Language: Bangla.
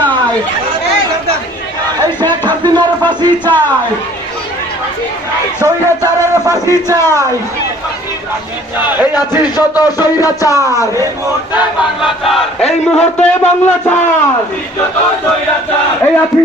চাই, এই শেখ হাসিনার ফাঁসি চাই, স্বৈরাচারের ফাঁসি চাই, এই আছিস যত স্বৈরাচার এই মুহূর্তে বাংলা চার, এই আছিস